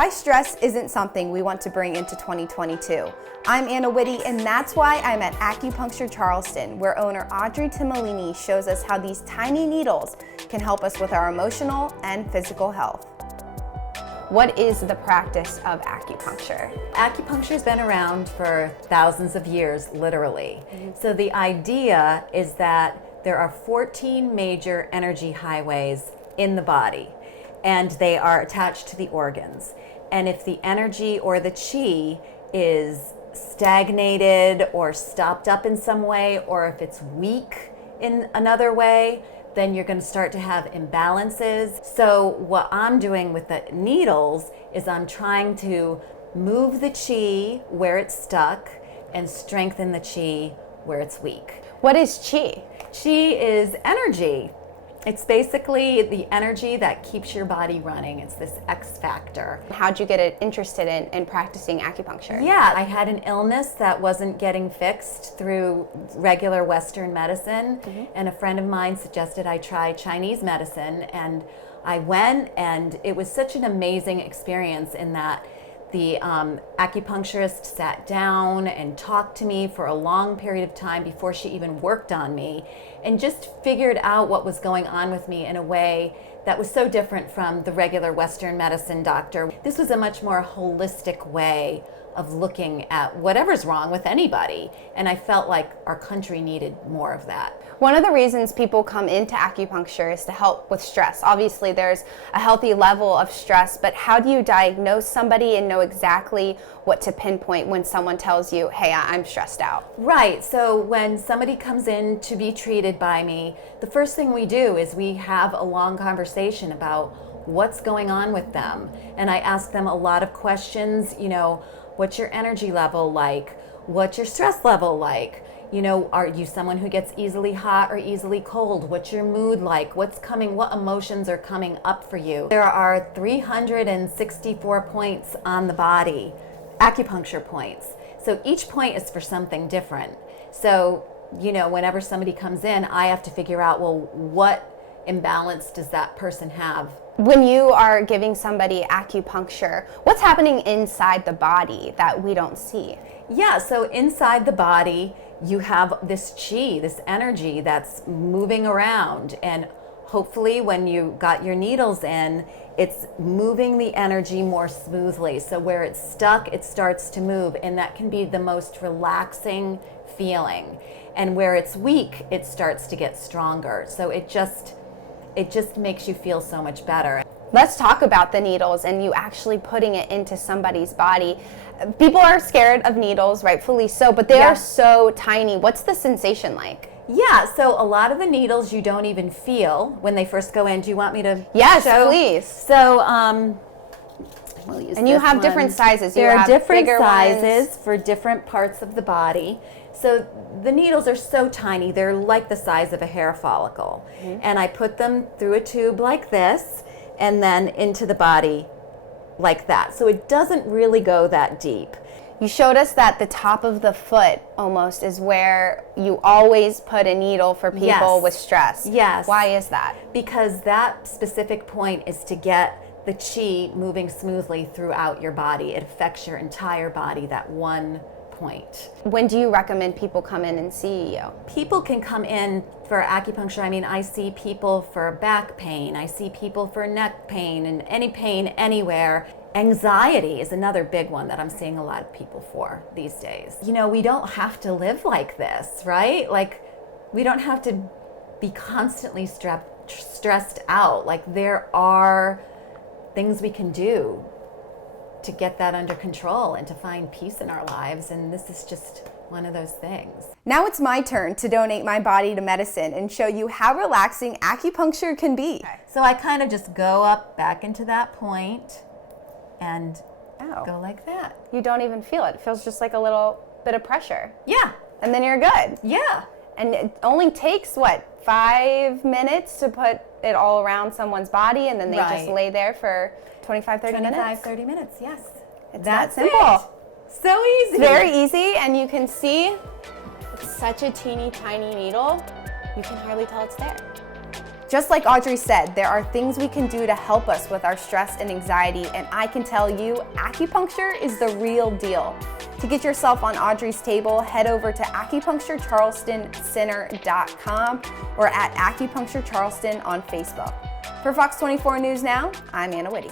High stress isn't something we want to bring into 2022. I'm Anna Witte, and that's why I'm at Acupuncture Charleston, where owner Audrey Timolini shows us how these tiny needles can help us with our emotional and physical health. What is the practice of acupuncture? Acupuncture has been around for thousands of years, literally. So the idea is that there are 14 major energy highways in the body, and they are attached to the organs. And if the energy or the chi is stagnated or stopped up in some way, or if it's weak in another way, then you're going to start to have imbalances. So what I'm doing with the needles is I'm trying to move the chi where it's stuck and strengthen the chi where it's weak. What is chi? Chi is energy. It's basically the energy that keeps your body running. It's this X factor. How'd you get interested in practicing acupuncture? Yeah, I had an illness that wasn't getting fixed through regular Western medicine, and a friend of mine suggested I try Chinese medicine, and I went, and it was such an amazing experience in that the acupuncturist sat down and talked to me for a long period of time before she even worked on me, and just figured out what was going on with me in a way that was so different from the regular Western medicine doctor. This was a much more holistic way of looking at whatever's wrong with anybody, and I felt like our country needed more of that. One of the reasons people come into acupuncture is to help with stress. Obviously, there's a healthy level of stress, but how do you diagnose somebody and know exactly what to pinpoint when someone tells you, hey, I'm stressed out? Right, so when somebody comes in to be treated by me, the first thing we do is we have a long conversation about what's going on with them. And I ask them a lot of questions, what's your energy level like? What's your stress level like? Are you someone who gets easily hot or easily cold? What's your mood like? What emotions are coming up for you? There are 364 points on the body, acupuncture points. So each point is for something different. So, whenever somebody comes in, I have to figure out, what imbalance does that person have? When you are giving somebody acupuncture, what's happening inside the body that we don't see? Yeah, so inside the body, you have this chi, this energy that's moving around, and hopefully when you got your needles in, it's moving the energy more smoothly. So where it's stuck, it starts to move, and that can be the most relaxing feeling. And where it's weak, it starts to get stronger. So it just makes you feel so much better. Let's talk about the needles and you actually putting it into somebody's body. People are scared of needles, rightfully so, but they are so tiny. What's the sensation like? Yeah, so a lot of the needles you don't even feel when they first go in. Do you want me to Yes, show? please. So, we'll use and you have one. different sizes. There are different sizes ones for different parts of the body. So the needles are so tiny, they're like the size of a hair follicle. And I put them through a tube like this and then into the body like that. So it doesn't really go that deep. You showed us that the top of the foot almost is where you always put a needle for people with stress. Yes. Why is that? Because that specific point is to get the chi moving smoothly throughout your body. It affects your entire body, that one point. When do you recommend people come in and see you? People can come in for acupuncture. I mean, I see people for back pain. I see people for neck pain and any pain anywhere. Anxiety is another big one that I'm seeing a lot of people for these days. We don't have to live like this, right? Like, we don't have to be constantly stressed out. Like, there are things we can do to get that under control and to find peace in our lives, and this is just one of those things. Now it's my turn to donate my body to medicine and show you how relaxing acupuncture can be. So I kind of just go up back into that point and go like that. You don't even feel it. It feels just like a little bit of pressure. Yeah. And then you're good. Yeah. And it only takes, 5 minutes to put it all around someone's body, and then they just lay there for 25, 30 minutes? 30 minutes, yes. It's that simple. So easy. It's very easy, and you can see it's such a teeny tiny needle, you can hardly tell it's there. Just like Audrey said, there are things we can do to help us with our stress and anxiety, and I can tell you, acupuncture is the real deal. To get yourself on Audrey's table, head over to acupuncturecharlestoncenter.com or at Acupuncture Charleston on Facebook. For Fox 24 News Now, I'm Anna Witte.